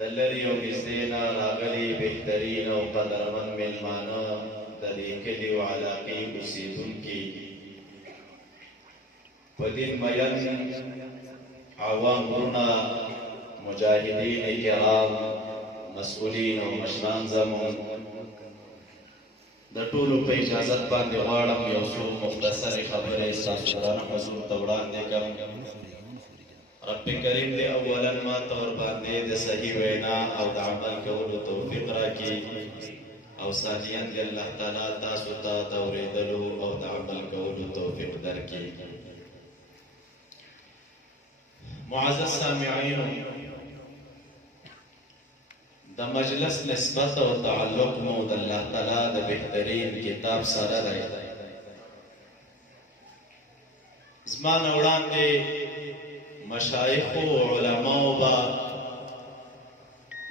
دلری او نزدینا راغلی بهترین او قدرمن میلمانه د دې کلي او علاقې اوسېدونکي په دین مین عوام وروڼه مجاهدین کرام مسئولین او مشران زمون د ټولو په اجازت باندې غواړم یو څو مختصرې خبرې ستاسو سره حضور ته وړاندې کړم. رب کریم دې اولا ما ته ورباندې د صحیح وینا او د عمل کولو توفیق راکړي او ثانیا دې الله تعالی تاسو ته د اورېدلو او د عمل کولو توفیق درکړي. معزز سامعین، د مجلس نسبت او تعلق مو د الله تعالی د بهترین کتاب سره دی. زمان وړاندې مشایخ او علماء با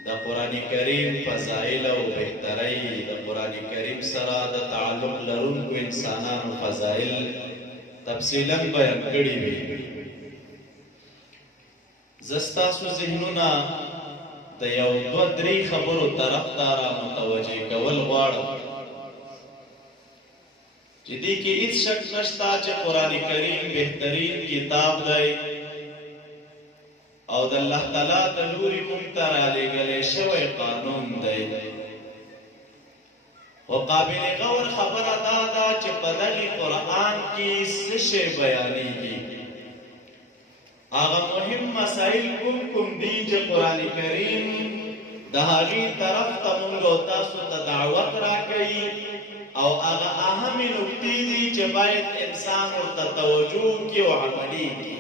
د قرآن کریم فضائل او بهتري د قرآن کریم سره د تعلق لرونکو انسانانو فضائل تفصیلا بیان کړي وي. زستاسو ذهنونه د یو دوه درې خبرو طرف ته را متوجه کول غواړم چې دې کې هیڅ شک نشته چې قرآن کریم بهترین کتاب دی او د الله تعالی د لوري موږ ته رالیږلی شوی قانون دی. خو قابل غور خبره دا ده چې په دغې قرآن کې څه شی بیانېږي، هغه مهم مسائل کوم دي چې قرآن کریم د هغې طرف ته موږ او تاسو ته دعوت راکوي او هغه اهمې نکتې دي چې باید انسان ورته توجه وکړي او عملي کړي.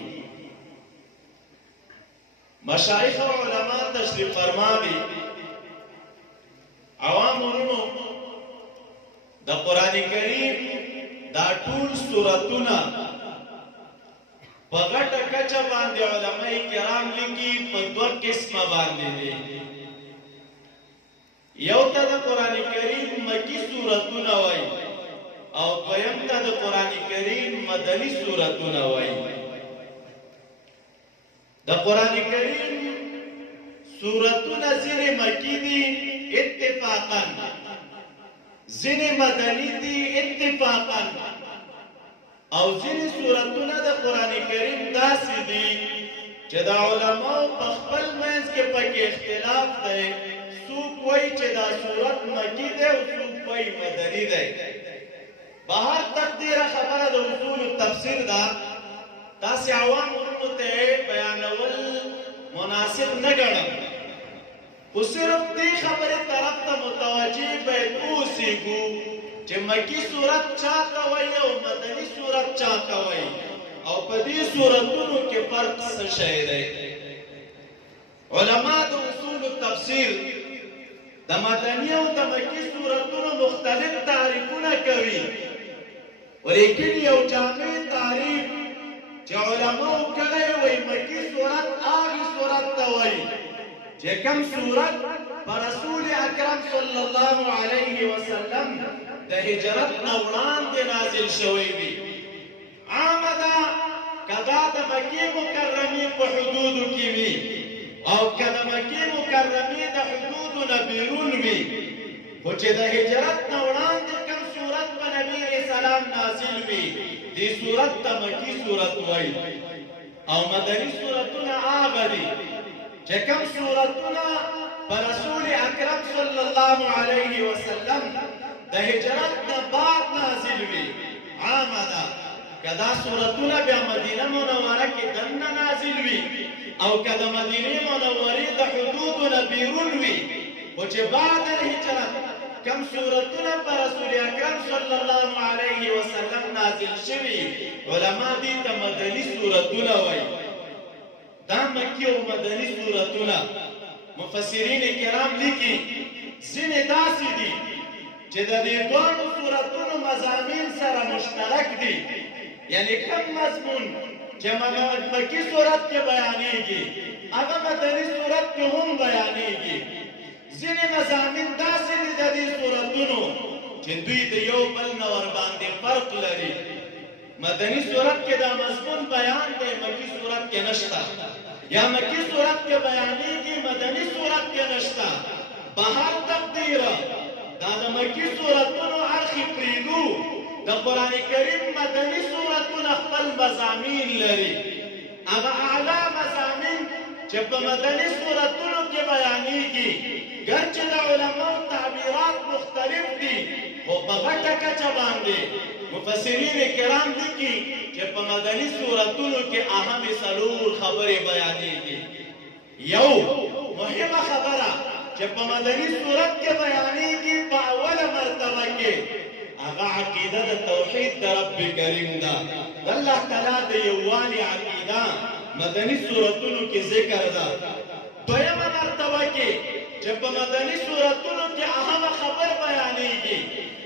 مشایخ او علما تشریف فرما دي. عوام ورونو د قرآن کریم دا ټول سورتونه په غټه کچه باندې علماء کرام لیکي په دوه قسمه باندې دي. یو ته د قرآن کریم مکی سورتونه وایي او دویم ته د قرآن کریم مدني سورتونه وایي. د قرآن کریم سورتونه ځینې مکی دي اتفاقا، ځینې مدني دي اتفاقا، او ځینې سورتونه د قرآن کریم داسې دي چې د علماو په خپل منځ کې پکې اختلاف دی. څوک وایي چې دا سورت مکی دی او څوک وایي مدني دی. بهر تقدیره خبره د اصول تفسیر ده، تاسې عوام ورونو ته بیانول مناسب نه ګڼم، خو صرف دې خبرې طرف ته متوجه باید اوسېږو چې مکی صورت چاته وایي او مدني صورت چاته وایي او په دې صورتونو کې فرق څه شی دی. علما د اصول تفسیر د مدني او د مکی صورتونو مختلف تعریفونه کوي، ولیکن یو جامع تعریف چې علماو کړی وایي مکی صورت هغې صورت ته وایي چې کوم صورت په رسول اکرم صلی الله علیه وسلم د هجرت نه وړاندې نازل شوی وي. عامه ده که دا د مکې مکرمې په حدودو کې وي او که د مکې مکرمې د حدودو نه بیرون وي، خو چې د هجرت نه وړاندې کوم صورت په نبي علیه السلام نازل وي دې صورت ته مکي صورت وایي. او مدني صورتونه هغه دي چې کوم صورتونه په رسول اکرم صلی الله علیه وسلم د هجرت نه بعد نازل وي. عامه ده که دا صورتونه بیا مدینه منوره کې دننه نازل وي او که د مدینې منورې د حدودو نه بیرون وي، خو چې بعد الهجرت کم صورتونه په رسول اکرم صلی الله علیه وسلم نازل شوي علما دې ته مدني صورتونه وایي. دا مکی او مدني صورتونه مفسرین کرام لیکي ځینې داسې دي چې د دې دواړو صورتونو مضامین سره مشترک دي، یعنی کم مضمون چې مکی صورت کې بیانېږي هغه مدني صورت کې هم بیانېږي. ځینې مضامین داسې دي د دې صورتونو چې دوی د یو بل نه ورباندې فرق لري. مدني صورت کې دا مضمون بیان دی، مکی صورت کې نشته، یا مکی صورت کې بیانېږي مدني صورت کې نشتا بهر تقدیر دا د مکی سورتونو اخی پریدو د قرآن کریم مدنی سورتونه خپل مضامین لري هغه اعلی مضامین چې په مدني سورتونو کې بیانېږي ګرچې د علماو تعبیرات مختلف دي خو په غټه کچه باندې مفسرین کرام لیکي چې په مدني سورتونو کې اهم څلور خبرې بیانېږي یو مهمه خبره چې په مدني سورت کې بیانېږي په اوله مرتبه کې هغه عقیده د توحید د رب کریم ده د الله تعالی د یووالي عقیده مدنی سورتونو کې ذکر ده دویمه مرتبه کې چې په مدني سورتونو کې اهم خبر بیانېږي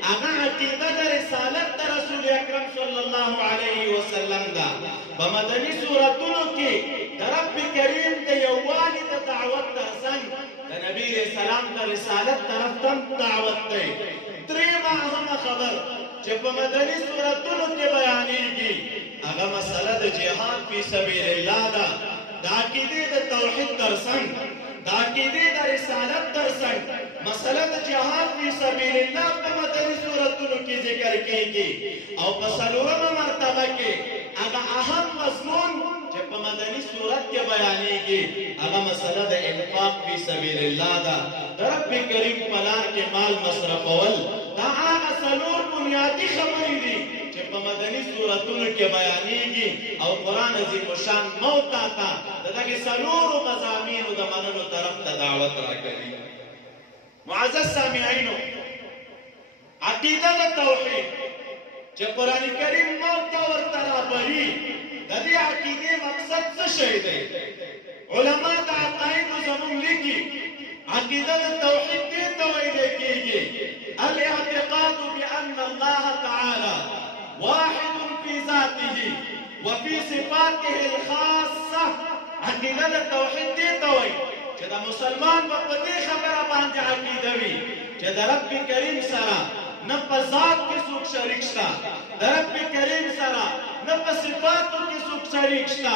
هغه عقیده د رسالت د رسول اکرم صلی الله علیه وسلم ده په مدني سورتونو کې د رب کریم د یووالي د دعوت ترڅنګ د نبی سلام د رسالت طرف ته دعوت دی درېیمه اهمه خبر چې په مدني سورتونو کې بیانېږي هغه مسله د جهاد فی سبیل الله ده د عقیدې د توحید ترڅنګ د عقیدې د رسالت ترڅنګ مسله د جهاد فی سبیل الله په مدني سورتونو کې ذکر کېږي او په څلورمه مرتبه کې هغه اهم مضمون چې په مدني سورت کې بیانېږي هغه مسله د انفاق فی سبیل الله ده د رب کریم په لار کې مال مصرفول دا هغه څلور بنیادي خبرې دي چې په مدني سورتونو کې بیانېږي او قرآن عظیم الشان موتا ته د دغه څلورو مضامینو د منلو طرف ته دعوت راکوي معزز سامعینو عقیده د توحید چې قرآن کریم موتا ورته رابري د دې عقیدې مقصد څه شی دی علما د عقایدو زموږ لیکي عقیده د توحید دې ته ویل کېږي الاعتقاد بأن الله تعالى واحد في ذاته وفي صفاته الخاصة عقیده د توحید دې ته وایي چې د مسلمان په دې خبره باندې عقیده وي چې د رب کریم سره نه په ذات کې څوک شریک شته د رب کریم سره نه په صفاتو کې څوک شریک شته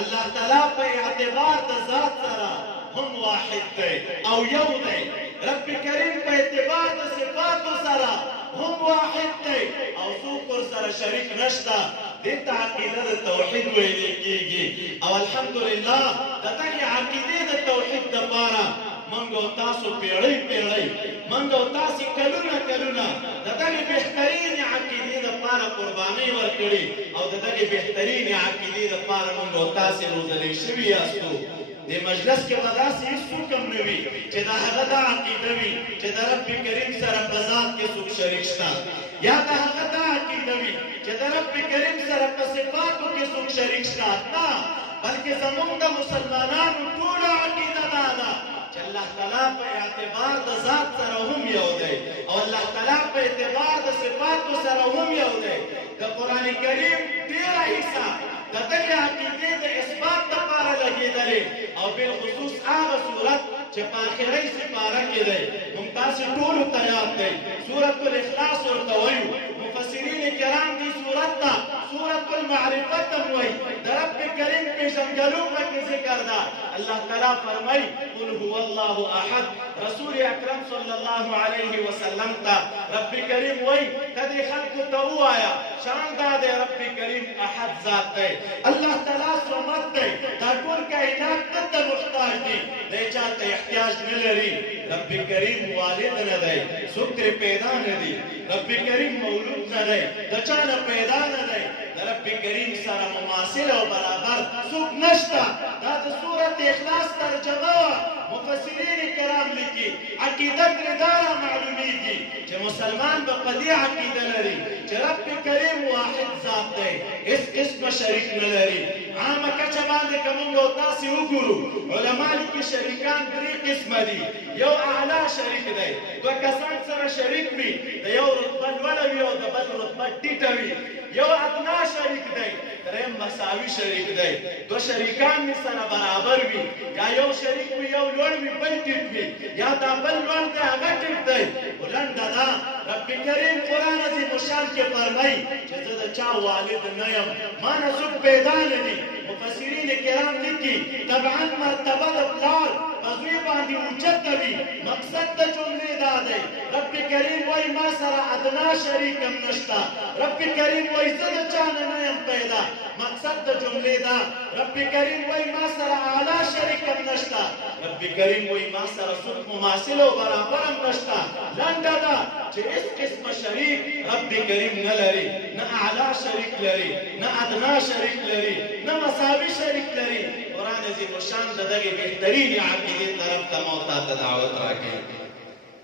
الله تعالی په اعتبار د ذات سره هم واحد دی او یو دی رب کریم په اعتبار د صفاتو سره هم واحد دی او څوک ورسره شریک نشته دې ته عقیده د توحید ویل کېږي او الحمدلله د دغې عقیدې د توحید دپاره موږ او تاسو پیړۍ پیړۍ موږ او تاسې کلونه کلونه د دغې بهترینې عقیدې دپاره قربانۍ ورکړي او د دغې بهترینې عقیدې دپاره موږ او تاسې روزلی شوي یاستو د مجلس کې به داسې هېڅ څوک هم نه وي چې د هغه دا عقیده وي چې د رب کریم سره په ذات کې څوک شریک شته یا د هغه دا عقیده وي چې د رب کریم سره په صفاتو کې څوک شریک شته نه بلکې زموږ د مسلمانانو ټوله عقیده دا ده چې الله تعالی په اعتبار د ذات سره هم یو دی او الله تعالی په اعتبار د صفاتو سره هم یو دی د قرآن کریم ډېره حصه د دغې عقیدې د اثبات دپاره لګېدلې او بالخصوص هغه صورت چې په آخرۍ سپاره کې دی موږ تاسې ټولو ته یاد دی سورة الاخلاص ورته وایو مفسرین کرام دې صورت ته سورة المعرفت هم وایي د رب کریم پېژندګلو پکې ذکر ده الله تعالی فرمایي قل هو الله احد رسول اکرم صلی الله علیه وسلم ته رب کریم وایي ته دې خلکو ته ووایه شان دا دی رب کریم احد ذات دی الله تعالی صمد دی دا ټول کائنات ته محتاج دي دی چاته احتیاج نه لري رب کریم والد نه دی څوک ترې پیدا نه دي رب کریم مولود نه دی د چا نه پیدا نه دی د رب کریم سره مماثل او برابر څوک نشته دا د سورت اخلاص ترجمه وه مفسرین کرام لیکي عقیده ترې دا معلومیږي چې مسلمان به په دې عقیده لري چې رب کریم واحد ذات دی هېڅ قسمه شریک نه لري عامه کچه باندې که موږ او تاسې وګورو علما لیکي شریکان درې قسمه دي یو اعلی شریک دی دوه کسان سره شریک وي د یو رتبه لوړه وي او د بل رتبه ټیټه وي یو ادنا شریک دی دریم مساوي شریک دی دو شریکان مې سره برابر وي یا یو شریک وي یو لوړ وي بل ټیټ وي یا دا بل لوړ دی هغه ټیټ دی ولنډه دا رب کریم قرآن عظیم الشان کې فرمایي چې زه د چا والد نه یم ما نه څوک پیدا نه دي مفسرین کرام لیکي طبعا مرتبه د پلار په زوی باندې باندې اوچت وي مقصد د جملې دا دی رب کریم وای ما سره ادنا شریک هم نشته رب کریم وای زه د چا نه یم پیدا مقصد د جملې دا رب کریم وای ما سره اعلی شریک هم نشته رب کریم وای ما سره څوک مماثل او برابر هم نشته لنډه ده چې هیڅ قسمه شریک رب کریم نه لري نه اعلی شریک لري نه ادنا شریک لري نه مساوي شریک لري قرآن عظیم الشان د دغې بهترینې عقیدې طرف ته مو تاته دعوت راکوي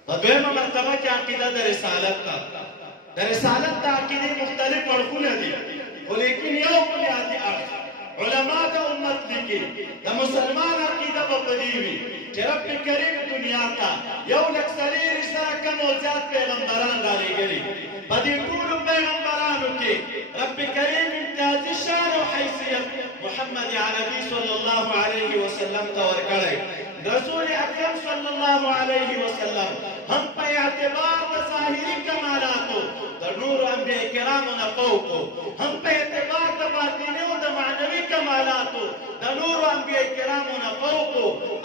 په دویمه مرتبه کې عقیده د رسالت ده د رسالت د عقیدې مختلف اړخونه دي خو لیکن یو بنیادي اړخ علما د امت لیکي د مسلمان عقیده به په دې وي چې رب کریم دنیا ته 1,400 کم او زیات پیغمبران رالیږلي په دې ټولو پیغمبرانو کې رب کریم امتیازي شان او حیثیت محمد عربي صلی الله علیه وسلم ته ورکړی رسول اکرم صلی الله علیه وسلم هم په اعتبار د ظاهري کمالاتو د نورو انبیاء کرامو نه فوق هم په اعتبار د باطني او د معنوي کمالاتو د نورو انبیاء کرامو نه فوق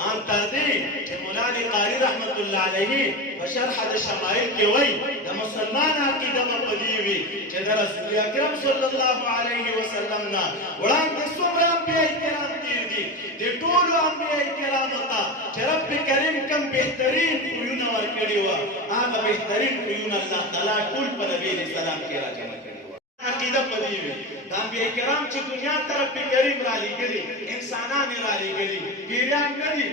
ان تر دې چې مولانا قاری رحمت الله علیه په شرح د شمائل کې وایي د مسلمان عقیده به په دې وي چې د رسول اکرم صلی الله علیه وسلم نه وړاندې څومره انبیاء کرام تیر دي د ټولو انبیاء کرامو ته چې رب کریم کوم بهترین خویونه ورکړي وو هغه بهترین خویونه الله تعالی ټول په نبی علیه السلام کې راجمع کړي وو عقیده په دې وي د انبیاء کرام چې دنیا ته رب کریم رالیږلي انسانان یې رالیږلي پیریان نه دي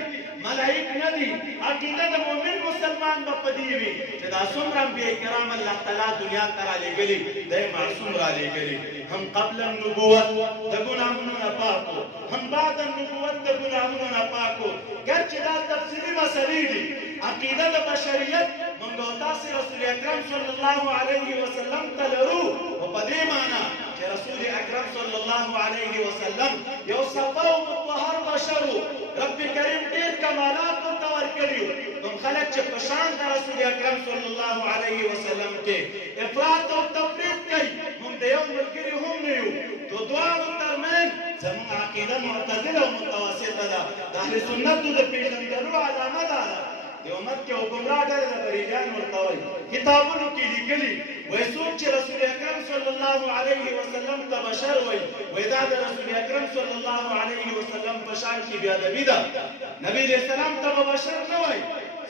ملائک نه دي عقیده د مؤمن مسلمان به په دې وي چې دا څومره انبیاء کرام الله تعالی دنیا ته رالیږلي دی معصوم رالیږلي هم قبل النبوت د ګناهونو نه پاکو هم بعد النبوت د ګناهونو نه پاکو ګرچې دا تفصیلي مسلې دي عقیده د بشریت موږ او تاسې رسول اکرم صلی الله علیه وسلم ته لرو او په دې معنا چې رسول اکرم صلی الله علیه وسلم یو صفا او مطهر بشر رب کریم ډېر کمالات ورته ورکړي کوم خلک چې په شان د رسول اکرم صلی الله علیه وسلم کې افراط او تفریط کوي موږ د یو ملګري هم نه یو د دواړو ترمنځ زموږ عقیده معتدله او متوسطه ده د اهل سنتو د پېژندلو علامه ده د امت کې حکمران ډېر د بریجان ورته وایي کتابونو کې لیکلي وایي څوک چې رسول اکرم صلی الله علیه وسلم ته بشر وایي وایي دا د رسول اکرم صلی الله علیه وسلم په شان کې بې ادبي ده نبي علیه السلام ته به بشر نه وایي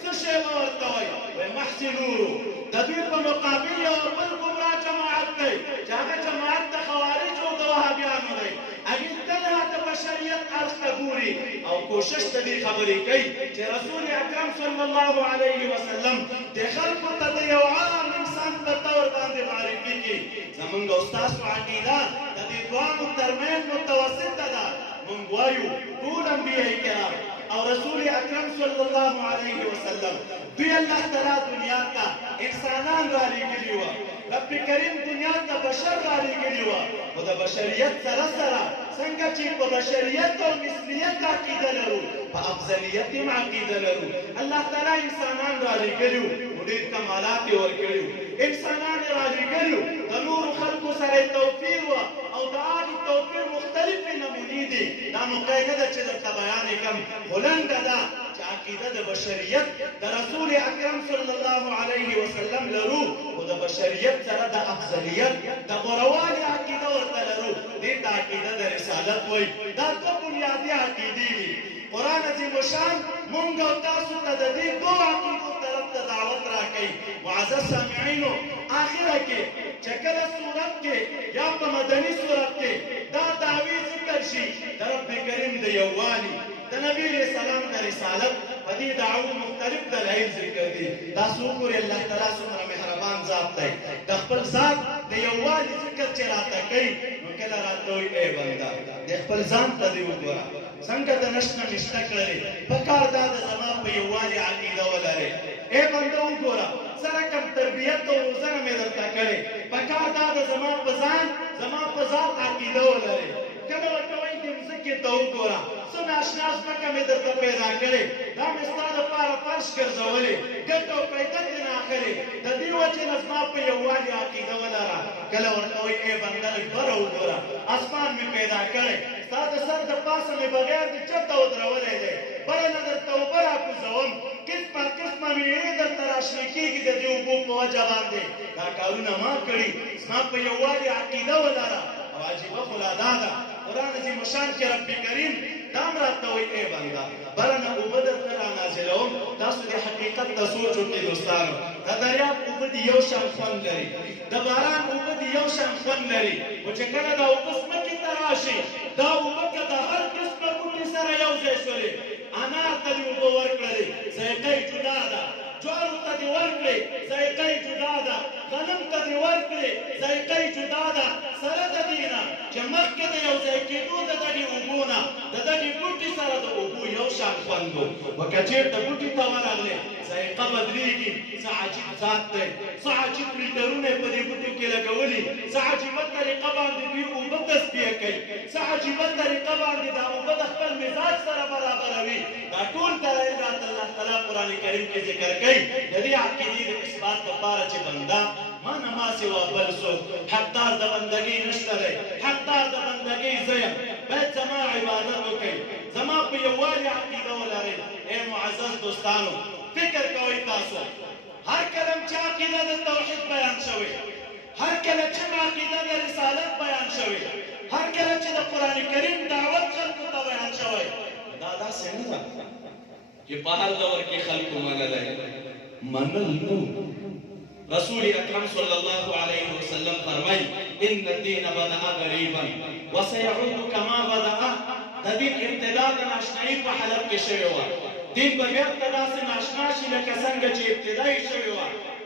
څه شی به ورته وایي وایي محسنورو د دوی په مقابل یو بل ګمراه جماعت دی چې هغه جماعت د خوارجو او د وهابیانو دی هغې تل د بشریت اړخ ته ګوري او کوشش ته دې خبرې کوي چې رسول اکرم صلی الله علیه وسلم د خلکو ته د یو عام انسان په طور باندې معرفي کړي زموږ او ستاسو عقیده د دې دواړو ترمنځ متوسطه ده موږ وایو ټول انبیاء کرام او رسول اکرم صلی الله علیه وسلم دوی الله تعالی دنیا ته انسانان رالیږلي وو رب کریم دنیا ته بشر رالیږلي وو خو د بشریت سره سره څنګه چې په بشریت او مثلیت عقیده لرو په افضلیت هم عقیده لرو الله تعالی انسانان رالیږلي وو ډېر کمالات یې ورکړي وو انسانان یې رالیږلي وو د نورو خلکو سره توپیر وه او د هغې توپیر مختلفې نمونې دي دا موقع نه ده چې درته بیان یې کړم خو لنډه ده چې عقیده د بشریت د رسول اکرم صلی الله علیه وسلم لرو خو د بشریت سره د افضلیت د غوروالي عقیده ورته لرو دې ته عقیده د رسالت وایي دا دوه بنیادي عقیدې دي قرآن عظیم الشان مونږ او تاسو ته د دې دوه عقیدو طرف ته دعوت راکوي معزز سامعینو آخره کې چې کله صورت کې یا په مدني صورت کې دا دعوې ذکر شي د رب کریم د یووالي د نبی علیه السلام د رسالت په دې دعوو مختلف دلایل ذکر دي تاسو وګورئ الله تعالی څومره مهربان ذات دی د خپل ذات د یووالي ذکر چې راته کوي نو کله راته وایي ای بنده د خپل ځان ته دې وګوره څنګه د نشته نشته کړلې پکار دا د زما په یووالي عقیده ولرې ای بنده وګوره سره کوم تربیت او روزنه مې درته کړې پکار دا د زما په ځان زما په ذات عقیده ولرې کله ورته وایي چې مځکې ته وګوره څه ناشنا ځمکه مې درته پیدا کړې دا مې ستا دپاره فرش ګرځولې ګټه او فایده دې نه اخلې د دې وجې نه زما په یووالي عقیده ولره کله ورته وایي ای بنده لږ بره وګوره اسمان مې پیدا کړی ستا د سر د پاسه مې بغیر د چته ودرولی دی بله نه درته اوبه راکوزوم ناشني کېږي د دې اوبو په وجه باندې دا کارونه ما کړي زما په یووالي عقیده ولره او عجیبه خو لا دا ده قرآن عظیم الشان کې رب کریم دا هم راته وایي ای بنده بلنه اوبه درته رانازلوم تاسو د حقیقت ته سوچ وکړئ دوستانو د دریاب اوبه د یو شان خوند لري د باران اوبه د یو شان خوند لري خو چې کله دا اوبه ځمکې ته راشي دا اوبه که د هر قسمه بوټي سره یو ځای شولې انار ته دې اوبه ورکړلې ذایقه یې جدا ده جوارو ته دې ورکړې ذایقه یې جدا ده غنم ته دې ورکړې ذایقه یې جدا ده سره د دې نه چې مخکې د یو ځای کېدو د دغې اوبو نه د دغې بوټي سره د اوبو یو شان خوند و و که چېرته بوټي ته ورغلې ذایقه بدلېږي څه عجیب ذات دی څه عجیب فلټرونه یې په دې بوټو کې لګولي څه عجیبه طریقه باندې دوی اوبه تصفیه کوي څه عجیبه طریقه باندې دا اوبه د خپل مزاج سره برابروي دا ټول دلایل راته الله تعالی قرآن کریم کې ذکر کوي د دې عقیدې د اثبات لپاره چې بنده ما نه ما سوا بل څوک حقدار د بندګۍ نشته دی حقدار د بندګۍ زه یم باید زما عبادت وکړئ زما په یووالي عقیده ولرئ ای معزز دوستانو فکر کوئ تاسو هر کله چې عقیده د توحید بیان شوې هر کله چې عقیده د رسالت بیان شوې هر کله چې د قرآن کریم دعوت خلکو ته بیان شوی دا داسې نه ده چې په هر دور کې خلکو منل نو رسول اکرم صلی الله علیه وسلم فرمای ان الدین بدأ غریبا وسيعود كما بدأ د دین ابتدا د ناشنایي په حالت کې شوی و دین به بیرته داسې ناشنا شي لکه څنګه چې ابتدا یې شوی و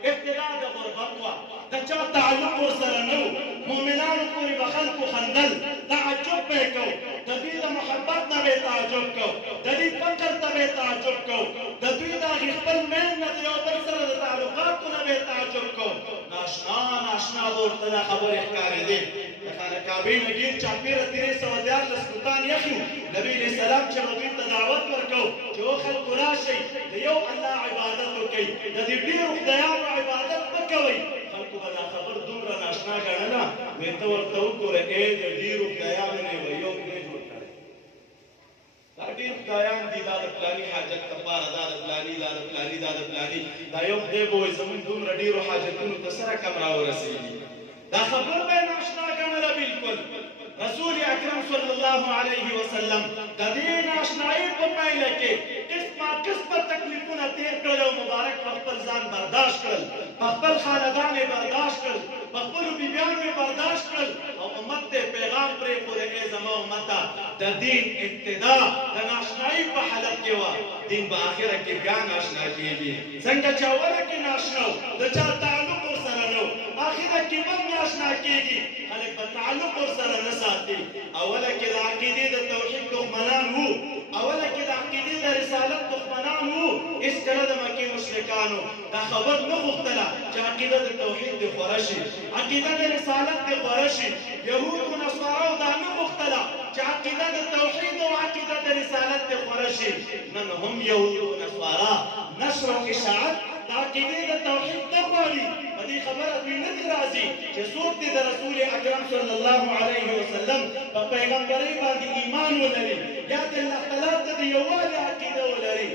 ابتدا د غربت وه د چا تعلق ورسره نه و مؤمنانو پورې به خلکو خندل تعجب به یې کو د دوی د محبت نه به یې تعجب کو د دوی فقر ته به یې تعجب کو د دوی د هغې خپل میل نه د یو بل سره د تعلقاتو نه به یې تعجب کو ناشنا ناشنا به ورته دا خبرې ښکارېدې د خانه کعبې نه ګیر چاپېره 314 بوتان یخي نبي علیه السلام چې دوی ته دعوت ورکو چې و خلکو راشئ د یو الله عبادت وکئ د دې ډېرو خدایانو عبادت مه کوئ خلکو به دا خبر دومره ناشنا ګڼله وایي ته ورته وګوره ای د ډېرو خدایانو نه به یو خدای جوړ کړی دا ډېر خدایان دي دا د فلاني حاجت لپاره دا د فلاني دا د فلاني دا د فلاني دا یو خدای به وایي زموږ دومره ډېرو حاجتونو ته څه رقم راورسېږي دا خبر به یې ناشنا ګڼله بلکل رسول اکرم صلی الله علیه وسلم د دې ناشنایي په پایله کې قسمه تکلیفونه تیر کړل او مبارک په خپل ځان برداشت کړل په خپل خاندان یې برداشت کړل په خپلو بیبیانو یې برداشت کړل او امت ته پیغام پرېښوده ای زما امته د دین ابتدا د ناشنایي په حالت کې وه دین په آخره کې بیا ناشنا کېږي څنګه چې اوله کې ناشنا و د چا تعلق ورسره نه و آخره کې بل ناشنا کېږي خلک به تعلق ورسره نه ساتي اوله کې د عقیدې د توحید دښمنان وو اوله کې د عقیدې د رسالت دښمنان وو هېڅکله د مکې مشرکانو دا خبر نه غوښتله چې عقیده د توحید دې خوره شي عقیده د رسالت دې خوره شي یهودو نصاراو دا نه غوښتله چې عقیده د توحید او عقیده د رسالت دې خوره شي نن هم یهود او نصارا نشر او اشاعت د عقیدې د توحید نه غواړي په دې خبره دوی نه دي راضي چې څوک دې د رسول اکرم صلی الله علیه وسلم په پیغمبرۍ باندې ایمان ولري یا د الله تعالی ته د یووالي عقیده ولري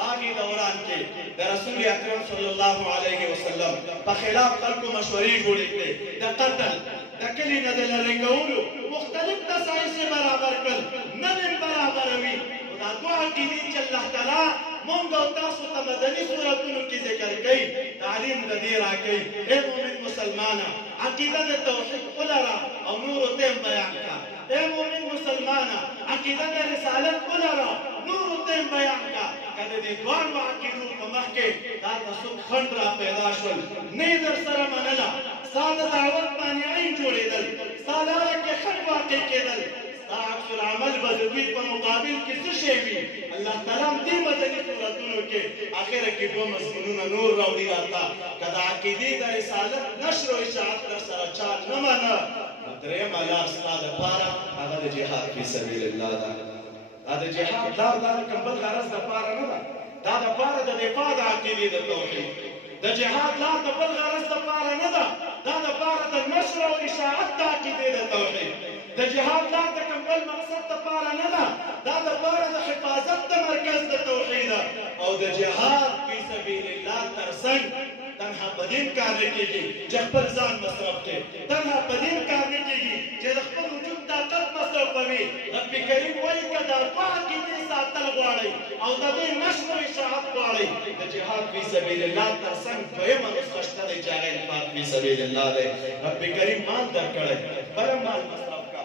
هغې دوران کې د رسول اکرم صلی الله علیه وسلم په خلاف خلکو مشورې جوړې کړې د قتل د کلي نه د لرې کولو مختلف دسایس یې برابر کړل نن یې برابروي خو دا دوه عقیدې چې الله تعالی مونږ او تاسو ته مدني صورتونو کې ذکر کوي تعلیم د دې راکوي ای مؤمن مسلمانه عقیده د توحید ولره او نورو ته هم بیان کړه ای مؤمن مسلمانه عقیده د رسالت ولره نورو ته هم بیان کړه که د دې دواړو عقیدو په مخ کې دا ته څوک خنډ را پیدا شول نه یې در سره منله ستا د دعوت مانعین جوړېدل ستا لاره کې خنډ واقع کېدل عکس العمل به د دوی په مقابل کې څه شی وي الله تعالی هم دې مدني صورتونو کې اخره کې دوه مضمونونه نور راوړي راته که د عقیدې د رسالت نشر او اشاعت در سره چا نه منه نو درېیمه لار ستا دپاره هغه د جهاد فی سبیل الله ده دا د جهاد لار دا د کوم بل غرض دپاره نه ده دا دپاره د دفاع د عقیدې د توحید د جهاد لار د بل غرض دپاره نه ده دا دپاره د نشر او اشاعت د عقیدې د توحید د جهاد لار د کوم بل مقصد دپاره نه ده دا دپاره د حفاظت د مرکز د توحید او د جهاد فی سبیل الله تر څنګ پدین کار نه کیږي چې خپل ځان مصرف کړي تنها پدین کار نه کیږي چې خپل وجود طاقت مصرف کوي رب کریم وایي که دا دوه عقیدې ساتل غواړئ او د دې نشر او اشاعت غواړئ د جهاد فی سبیل الله تر څنګ دویمه نسخه شته دی چې هغه انفاق فی سبیل الله دی رب کریم مال درکړی بله مال مصرف کا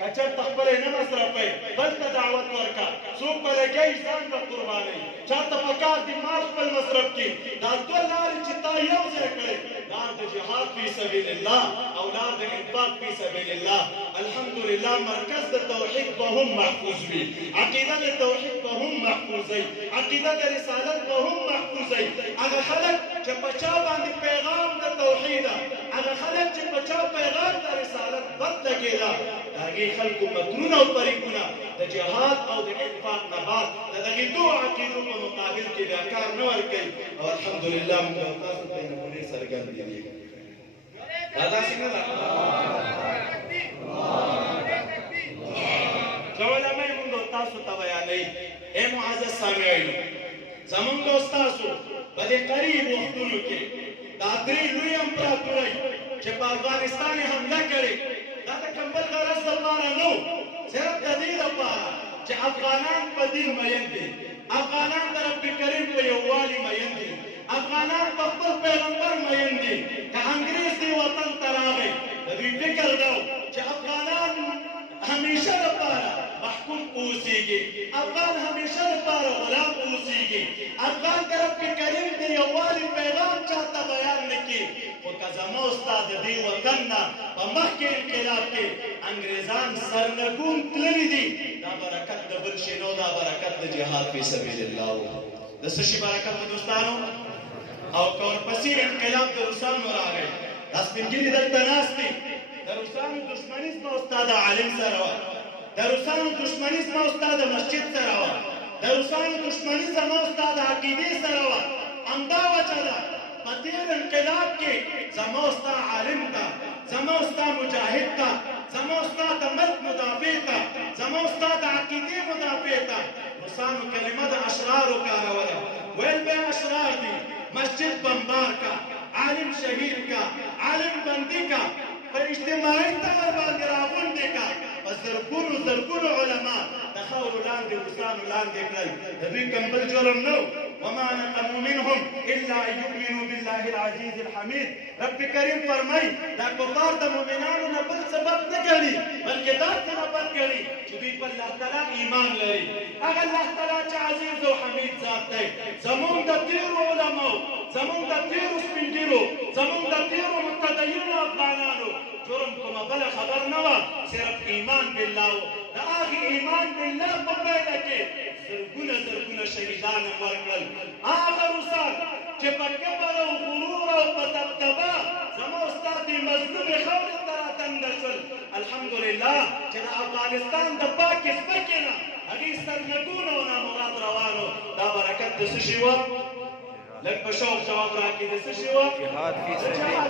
کچر تخبر نه مصرفوي بل ته دعوت ورکا څوک به لګوي ځان به قربانوي چاته پکار دي مال خپل مصرف کړي دا دوه لارې چې تا یو ځای کړئ لار د جهاد فی سبیل الله او لار د انفاق فی سبیل الله الحمدلله مرکز د توحید به هم محفوظ وي عقیده د توحید به هم محفوظ وي عقیده د رسالت به هم محفوظ وي هغه خلک چې په چا باندې پیغام د توحید هغه خلک چې په چا پیغام د رسالت بد لګېده د هغې خلکو مکرونه او فریبونه د جهاد او د انفاق نه بعد د دغې دوه عقیدو په مقابل کې بیا کار نه ورکوي او الحمدلله موږ تاسو ته نمونې څرګندې دي دا داسې نه ده چې علمای موږ تاسو ته بیانوي ای معزز سامعینو زموږ استاسو په دې قریب وختونو کې دا درې لوی امپراتورۍ چې په افغانستان یې حمله کړې دا د کوم بل غرض دپاره نه و صرف د دې دپاره چې افغانان په دین مین دي افغانان د رب کریم په یووالي مین دي افغانان په خپل پیغمبر مین دي که انګریز دې وطن ته راغی د دوی فکر دا و چې افغانان همیشه لپاره محکوم اوسیږي افغان همیشه لپاره غلام اوسیږي افغان د رب کریم د یووالي پیغام چاته بیان نه کړي خو که زما ستا د دې وطن نه په مخکې انقلاب کې انګریزان سرنګون تللي دي دا برکت د بل شي نه دا برکت د جهاد فی سبیل الله و د څه شي برکت د دوستانو او که ورپسې انقلاب د روسانو راغی دا سپین ږیري دلته ناست دي د روسانو دشمني زما ستا د عالم سره وه د روسانو دشمني زما ستا د مسجد سره وه د روسانو دشمني زما ستا د عقیدې سره وه همدا وجه ده په تېر انقلاب کې زما ستا عالم ته زما ستا مجاهد ته زما ستا د ملک مدافع ته زما ستا د عقیدې مدافع ته روسانو کلمه د اشرارو کاروله ویل به اشرار دي مسجد بمبار کا عالم شهید کا عالم بندي کا په اجتماعي طور باندې راغونډې کا په زرګونو علما د خاورو لاندې روسانو لاندې کړل د دوی کوم بل جرم نه وما نقموا منهم الا ان يؤمنوا بالله العزيز الحميد رب کریم فرمای دا کفار د مؤمنانو نه بل سبب نه ګڼي بلکې دا سبب ګڼي چې دوی په الله تعالی ایمان لري هغه الله تعالی چې عزیز او حمید ذات دی زمونږ د تېرو علماو زمونږ د تېرو سپین ږیرو زمونږ د تېرو متدینو افغانانو جرم کومه بله خبر نه وه صرف ایمان بالله و د هغې ایمان بالله په پایله کې زرګونه شهیدان یې ورکړل هغه روسان چې په کبر او غرور او په دبدبه زما ستا دې مظلومې خاورې ته راټنډه شول الحمدلله چې د افغانستان د پاکې ځمکې نه هغې سرنګونه او نامراد روانو دا برکت د څه شي وه لږ په شوق جواب راکړي د څه شي وه جهاد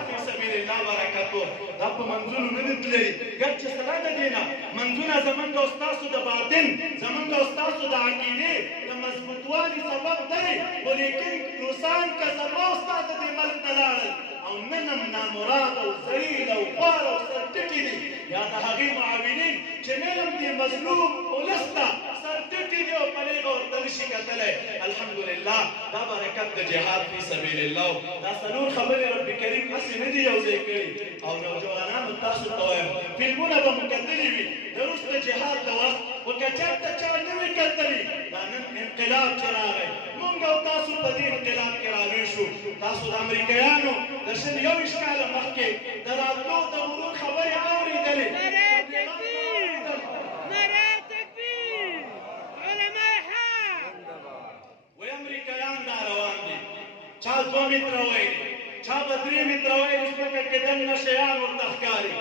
فی سبیل الله برکت و دا په منځونو نه دي تللي ګر چې سره د دې نه منځونه زموږ او ستاسو د باطن زموږ او ستاسو د عقیدې د مضبوطوالي سبب دی خو لیکن روسان که زما او ستا د دې ملک ته لاړل او نن هم نامراد او ذلیل او خوار او سرټیټي دي یا د هغې معاونین چې نن هم دې مظلوم ولس ته سرټیټي دي او په هغې ورته نشي کتلی الحمدلله دا برکت د جهاد فی سبیل الله دا څلور خبرې رب کریم هسې نه دي یو ځای کړي او نوجوانانو تاسو ته وایم فلمونه به مو کتلي وي د روس د جهاد د وخت خو که چېرته چا نه وي کتلي دا نن انقلاب چې راغی موږ او تاسو په دې انقلاب کې رالوی شو تاسو د امریکایانو د شل یوویشت کاله مخکې د راتلو د مرور خبرې اورېدلې وی امریکایان دا روان دي چا 2 متره ویلي چا به 3 متره ویلي ځمکه کې دننه شیان ورته ښکاري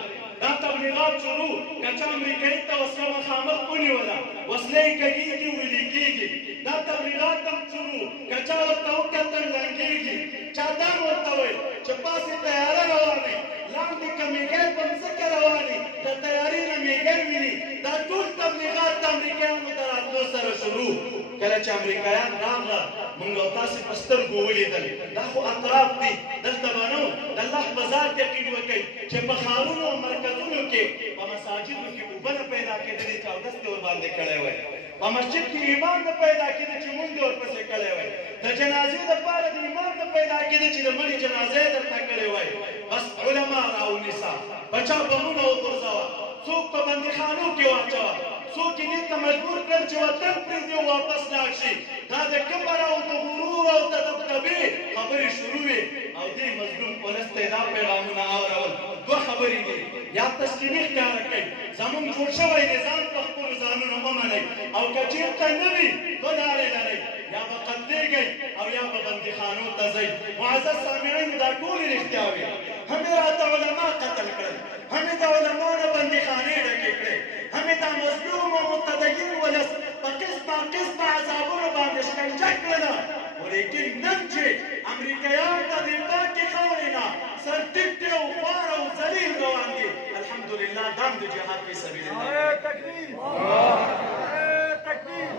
دا تبلیغات شروع که چا امریکایي ته وسله مخامخ ونیوله وسله یې کږېږي ویلې کېږي دا تبلیغات هم شروع که چا ورته وکتل لنګېږي چا دا ورته ویل چې پاسې تیاره روانې لاندې که میږی په مځکه روانې د تیارې نه میږی ویني دا ټول تبلیغات د امریکایانو د راتلو سره شروع کله چې امریکایان راغله مونږ او تاسې په سترګو ولیدل دا خو اطراف دي دلته به نه د الله په ذات یقین وکړئ چې په ښارونو او مرکزونو کې په مساجدو کې اوبه نه پیدا کېدلې چې اودس دې ورباندې کړی وی په مسجد کې امام نه پیدا کېده چې مونږ دې ورپسې کړی وی د جنازې دپاره د امام نه پیدا کېده چې د مړي جنازه یې درته کړې وی بس علما راونیسه بچا بمونه وغورځوه څوک په بندیخانو کې واچوه څوک یې دې ته مجبور کړل چې وطن پرېږدي او واپس لاړ شي دا د کبر او د غرور او د دبدبې خبرې شروع وې او دې مظلوم ولس ته یې دا پیغامونه اورول دوه خبرې دي یا تسلیمي ښکاره کوي زموږ جوړ شوی نظام په خپلو ځانونو ومنئ او که چېرته نه وي دوه لارې لرئ یا به قتلېږئ او یا به بندیخانو ته ځئ معزز سامعین دا ټولې رښتیا وې هم یې راته علما قتل کړل هم یې د علماو نه بندیخانې ډکې کړې هم یې دا مظلوم او متدین ولس په قسمه قسمه عذابونو باندې شکنجه کړله ولیکن نن چې امریکایان د دې پاکې خاورې نه سر ټیټ دی او خوار او ذلیل روان دي الحمدلله دا هم د جهاد فی سبیل الله نعره تکبیر نعره تکبیر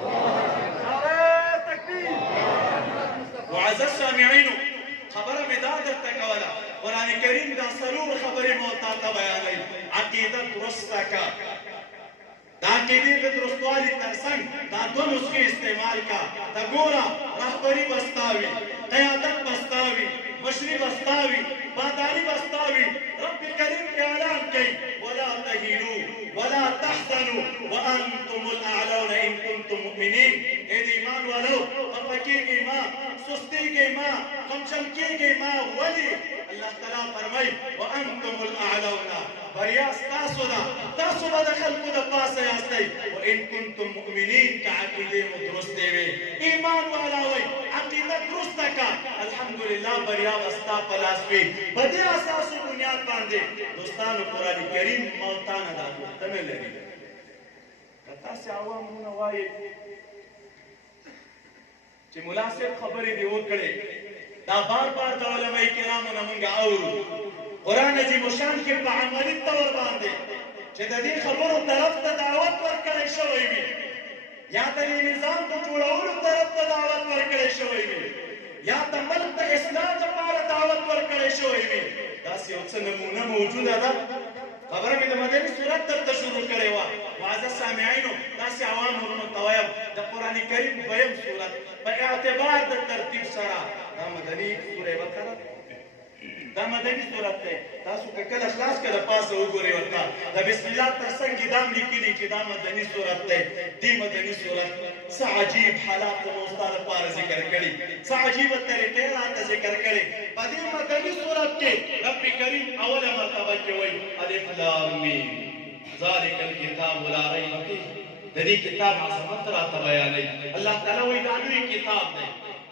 نعره تکبیر معزز سامعینو خبره مې دا درته کوله قرآن کریم دا څلور خبرې مو تاته بیانوي عقیده درسته که دا عقیدې د درستوالي تر څنګ دا دوه نسخې استعمال کا ته ګوره رهبري به ستا وي قیادت به ستا وي مشري به ستا وي باداري به ستا وي رب کریم اعلان کوي ولا تهینوا ولا تحزنوا وانتم الاعلون ان كنتم مؤمنین اے د ایمان والو خفه کېږئ مه سستېږئ مه غمجن کېږئ مه ولې الله تعالی فرمایي وانتم الاعلون بریا ستاسو ده تاسو به د خلکو د پاسه یاستئ وان کنتم مؤمنین که عقیدې مو درستې وي ایمان والا وئ عقیده درسته که الحمدلله بریا به ستا په لاس وي په دې اساسو بنیاد باندې دوستانو قرآن کریم موتانه دا غوښتنه لري که تاسې عوامونه وایئ چې ملا صاحب خبرې دې وکړې دا بار بار د علماء کرامو نه مونږ اورو قرآن عظیم الشان کې په عملي طور باندې چې د دې خبرو طرف ته دعوت ورکړی شوی وي یا د دې نظام د جوړولو طرف ته دعوت ورکړی شوی وي یا د ملک د اصلاح لپاره دعوت ورکړی شوی وي داسې یو څه نمونه موجوده ده خبره مې د مدني صورت درته شروع کړې وه معزز سامعینو داسې عوام ورونو ته وایم د قرآن کریم دویم صورت په اعتبار د ترتیب سره دا مدني سوره بقره دا مدني صورت دی تاسو که کله خلاص کله پاسه وګورئ ورته د بسم الله تر څنګ دا هم لیکلي چې دا مدني صورت دی دې مدني صورت څه عجیب حالات مو ستا لپاره ذکر کړي څه عجیبه طریقې راته ذکر کړي په دې مدني صورت کې رب کریم اوله مرتبه کې وایي الف لام میم ذلک الکتاب لا ریب فیه د دې کتاب عظمت راته بیانوي الله تعالی وایي دا لوی کتاب دی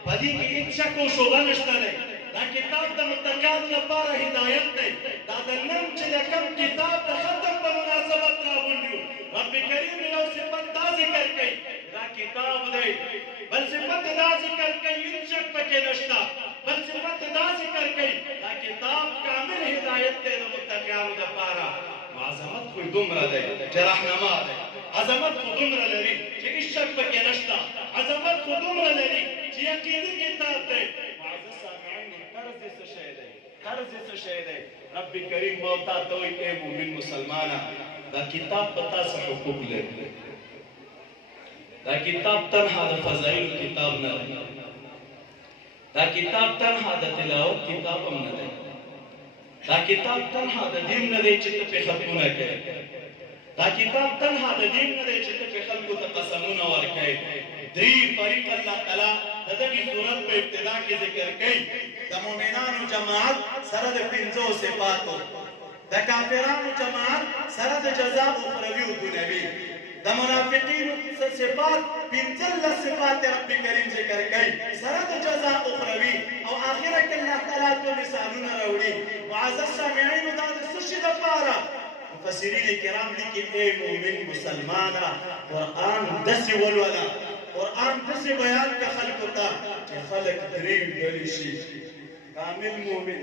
په دې کې هیڅ شک او شبهه نشته دی دا کتاب د متقیانو لپاره هدایت دی دا د نن چې د کوم کتاب د ختم په مناسبت راغونډ یو رب کریم یو صفت دا ذکر کوي دا کتاب دی بل صفت دا ذکر کوي هیڅ شک پکې نشته بل صفت دا ذکر کوي دا کتاب کامل هدایت دی د متقیانو لپاره عظمت خو دومره دی چې رهنما دی عظمت خو دومره لري چې هیڅ شک پکې نشته عظمت خو دومره لري چې یقیني کتاب دی معزز سامعین قرض څه شی دی قرض څه شی دی رب کریم موتا ته وایي اے مؤمن مسلمانه دا کتاب په تاسو حقوق لري دا کتاب تنها د فضایل کتاب نه دی دا کتاب تنها د تلاوت کتاب هم نه دی دا کتاب تنها د دین نه دی چې ته پې ختمونه کوې دا کتاب تنها د دین نه دی چې ته پې خلکو ته قسمونه ورکوې درې فریق الله تعالی د دغې صورت په ابتدا کې ذکر کوي د مؤمنانو جماعت سره د پنځو صفاتو د کافرانو جماعت سره د جزا اخروي او دنیوي د منافقینو صفات پنځلس صفات رب کریم ذکر کوي سره د جزا اخروي او آخره کې الله تعالی دوه مثالونه راوړي معزز سامعینو دا د څه شي دپاره مفسرین کرام لیکي اے مؤمن مسلمانه قرآن داسې ولوله قرآن داسې بیان که خلکو ته چې خلک درې ډلې شي کامل مؤمن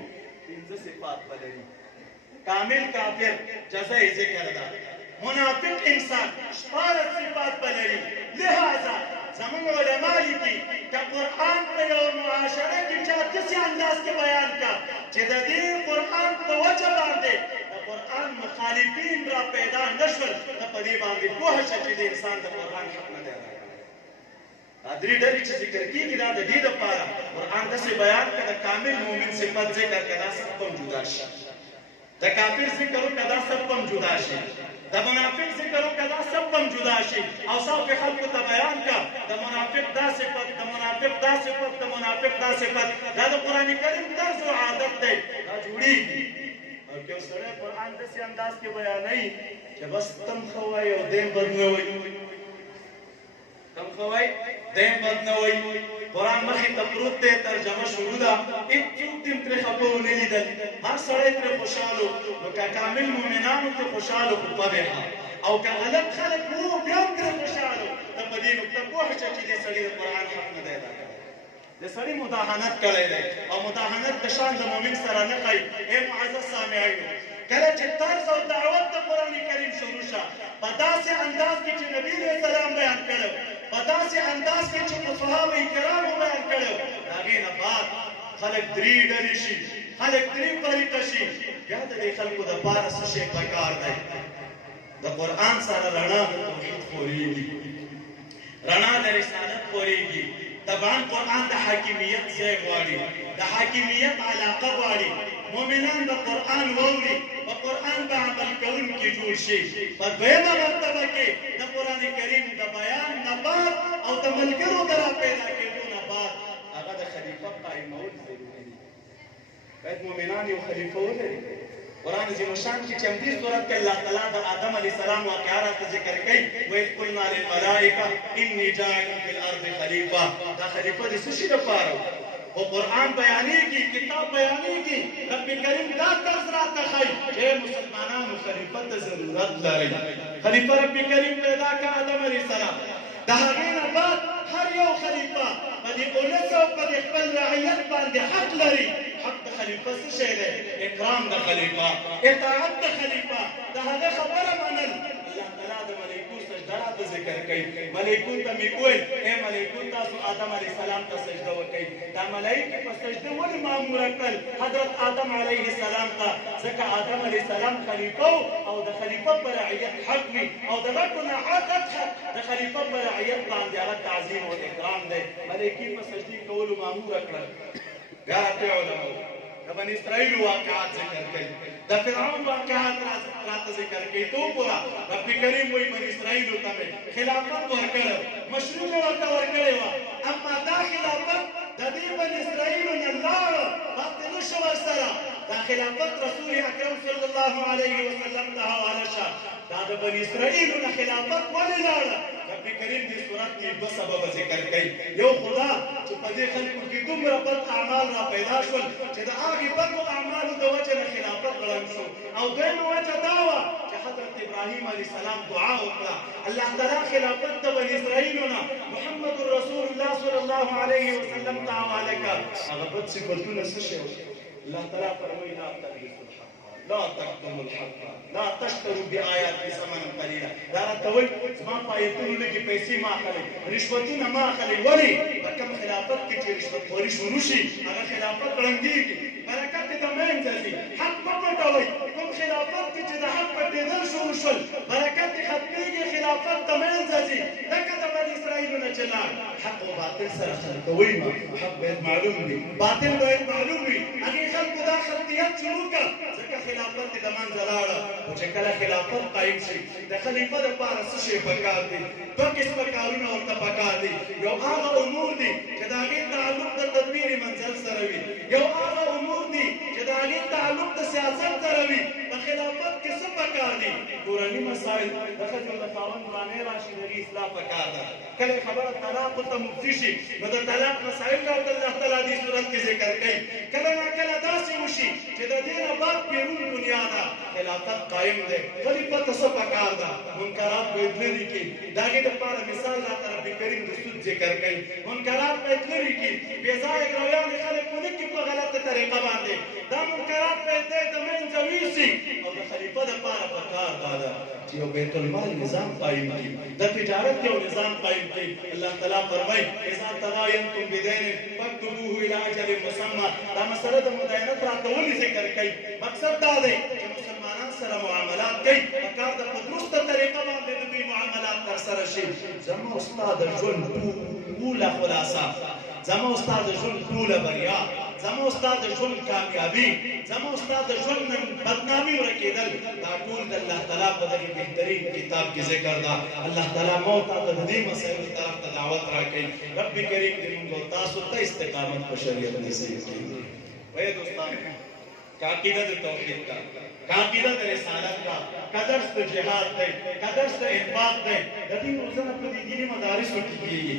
پنځه صفات به لري کامل کافر جزا ذکر ده منافق انسان شپارس صفات به لري لہذا زمون علماء لیکي که قرآن په یو معاشره کې چا داسې انداز کې بیان کا چې د دې قرآن په وجه باندې د قرآن مخالفین را پیدا نشول ته په دې باندې پوه شه چې د انسان د قرآن حق نه دی ادا کړی. دا درې ډلې چې ذکر کېږي دا د دې دپاره قرآن داسې بیان کړه د کامل مؤمن صفت ذکر کړه دا سب هم جدا شي، د کافر ذکر وکړه دا سب هم جدا شي، د منافق ذکر وکړه دا سب هم جدا شي، اوصاف خلکو ته بیان کړه د منافق دا صفت د منافق دا صفت د منافق دا صفت. دا د قرآن کریم طرز او عادت دی دا جوړېږي. او که یو سړی قرآن داسې انداز کې بیانوي چې بس تم ښه وایي او دیم بد نه وایي، تم ښه وایي دیم بد نه وایي. قرآن مخې ته پروت دی، ترجمه شروع ده، هېڅوک دې ترې خفه ونه لیدل، هر سړی ترې خوشحال و. نو که کامل مؤمنانو ترې خوشحال و خو فبحه، او که غلط خلک وو بیا هم ترې خوشحال و. ته په دې نقطه پوه شه چې دې سړي د قرآن حق نه دی ادا کړی، د سړي مداهنت کړی دی او مداهنت د شان د مؤمن سره نه ښایي. ای معزز سامعینو، کله چې طرز او دعوت د قرآن کریم شروع شه په داسې انداز کې چې نبي علیه السلام بیان کړی، په داسې انداز کې چې صحابه کرامو بیان کړی، د هغې نه بعد خلک درې ډلې شي، خلک درې طریقه شي. بیا د دې خلکو دپاره څه شی پکار دی؟ د قرآن سره رڼا د توحید خورېږي، رڼا د رسالت خورېږي. طبعا قرآن د حاکمیت ځای غواړي، د حاکمیت علاقه غواړي. مؤمنان د قرآن واوري، په قرآن به عمل کوونکي جوړ شي. په دویمه مرتبه کې د قرآن کریم د بیان نه بعد او د ملګرو د را پیدا کېدو نه بعد هغه د خلیفه قایمول ضروري دي. باید مؤمنان یو خلیفه ولري. قرآن عظیم شان کې چې همدې صورت کې الله تعالی د آدم علیه السلام واقعه راته ذکر کوي، وإذ قلنا للملائکة إني جاعل فی الأرض خلیفه. دا خلیفه د څه شي دپاره و قرآن بیانېږي، کتاب بیانېږي، رب کریم دا طرز راته ښایي چې مسلمانانو خلیفه ته ضرورت لرئ. خلیفه رب کریم پیدا کړه آدم علیه السلام، د هغې نه بعد هر یو خلیفه په دې اولس او په دې خپل رعیت باندې حق لري. حق د خلیفه څه شی دی؟ اکرام د خلیفه، اطاعت د خلیفه، د هغه خبره منل. الله تعالی د ملایکو سجده راته ذکر کوي، ملایکو ته مې وویل ای ملایکو تاسو آدم علیه السلام ته سجده وکئ. دا ملایکې په سجده ولې ماموره کړل حضرت آدم علیه السلام ته؟ ځکه آدم علیه السلام خلیفه او د خلیفه په رعیت حق وي، او د رب نه عادت حق د خلیفه په رعیت باندې هغه تعظیم او اکرام دی. ملایکې په سجدې کولو ماموره کړل. بیا راته علماء د بني اسرائیل واقعات ذکر کوي، د فرعون واقعات راته ذکر کوي. ته وګوره رب کریم وایي بني اسرائیلو ته مې خلافت ورکړی، مشروع ورته ورکړې وه، اما دا خلافت د دې بني اسرائیلو نه لاړه، پاتې نه شو ورسره. دا خلافت رسول اکرم صلی الله علیه وسلم ته حواله شه. دا د بني اسرائیلو نه خلافت ولې لاړه؟ رب کریم دې صورت کې دوه سببه ذکر کوي. یو خدا چې په دې خلکو کې دومره بد اعمال را پیدا شول چې د هغې بدو اعمالو د وجه نه خلافت ړنګ شو، او دویمه وجه دا وه چې حضرت ابراهیم علیه السلام دعا وکړه، الله تعالی خلافت د بني اسرائیلو نه محمد رسول الله صلی الله علیه وسلم ته حواله کړه. هغه بد صفتونه څه شی وو؟ الله تعالی فرمایي لا تلبسوا الحق لا تكتموا الحق لا تشتروا بآياتي ثمنا قليلا. دا راته وایي زما په آیتونو لږې پیسې مه اخلئ، رشوتونه مه اخلئ. ولې؟ په کوم خلافت کې چې رشوتخوري شروع شي هغه خلافت ړنګېږي، برکت یې د منځه ځي. حق مه پټوئ. کوم خلافت کې چې د حق پټېدل شروع شول برکت یې ختمېږي، خلافت د منځه ځي. لکه د بني اسرائیلو نه چې لاړ. حق او باطل سره خلطوئ مه، حق باید معلوم وي، باطل باید معلوم وي. هغې خلکو دا خلطیت شروع کړه ځکه خلافت یې د منځه لاړه. خو چې کله خلافت قایم شي د خلیفه دپاره څه شی پکار دي؟ دوه قسمه کارونه ورته پکار دي. یو هغه امور دي چې د هغې تعلق د تدبیر منزل سره وي، یو هغه امور دي چې د هغې تعلق د سیاست سره وي. په خلافت کې څه پکار دي؟ کورني مسایل، د ښځې د خاوند ورانۍ راشي د هغې اصلاح پکار ده. کله خبره طلاق ورته مفتی شي نو د طلاق مسایل راته الله تعالی دې صورت کې ذکر کوي. کله نا کله داسې وشي چې د دې نه بعد بیرون دنیا ده خلافت قایم دی، خلیفه ته څه پکار ده؟ منکرات باید لرې کړي. د هغې دپاره مثال راته رب کریم د سود ذکر کوي. منکرات باید لرې کړي، بې ځایه ګرویانې خلک ونه کړي په غلطه طریقه باندې. دا منکرات باید دی د منځه ویوسي. او د خلیفه دپاره پکار دا ده چې چې یو بیت المال نظام قائم کړي د تجارت یو نظام قائم کړي الله تعالی فرمایي اذا تداینتم بدین فاكتبوه الى اجل مسمى دا مسله د مداینت راتول ذکر کوي مقصد دا دی چې مسلمانان سره معاملات کوي په کار د درسته طریقه باندې د دوی معاملات ترسره شي زموږ استاد ژوند ټوله خلاصه زموږ استاد ژوند ټوله بریا زموږ استاد ژوند کامیابی زموږ استاد ژوند بدنامي ورکېدل دا ټول د الله تعالی په دغه بهترین کتاب کې ذکر ده الله تعالی موږ ته د دې مسایلو طرف ته دعوت راکړي رب کریم دې موږ تاسو ته استقامت په شریعت نصیب کړي وای دوستانو عقیدت توحید کا عقیدت رسالت کا قدرس جهاد دے قدرس انفاق دے ددی روزانه په دینی مدارس کې کیږي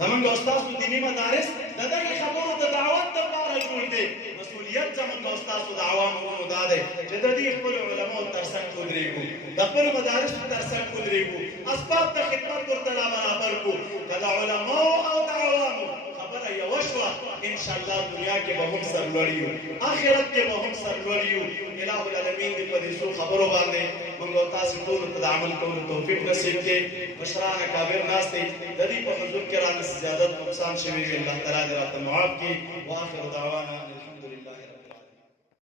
زمونږ استاد په دینی مدارس دغه خبرو د دعوت لپاره جوړ دي مسؤلیت زمونږ استاد د عوامو مدا ده چې د دې خپل علماء ترڅنګ ودرېږو د خپل مدارس ترڅنګ ودرېږو اسباب د خدمت ورته برابر کو د علماء او د عوامو خبره یو شوه ان شاء الله دنیا کې به هم سرلوړیو آخرت کې به هم سرلوړیو الہ العالمین دې په دې څو خبرو باندې موږ تاسو ټول ته عمل کولو توفیق نصیب کړي مشران کابر ناس دي د دې په حضور کې را زیادت نقصان شوی الله تعالی دې راته معاف کړي واخر دعوانا الحمدلله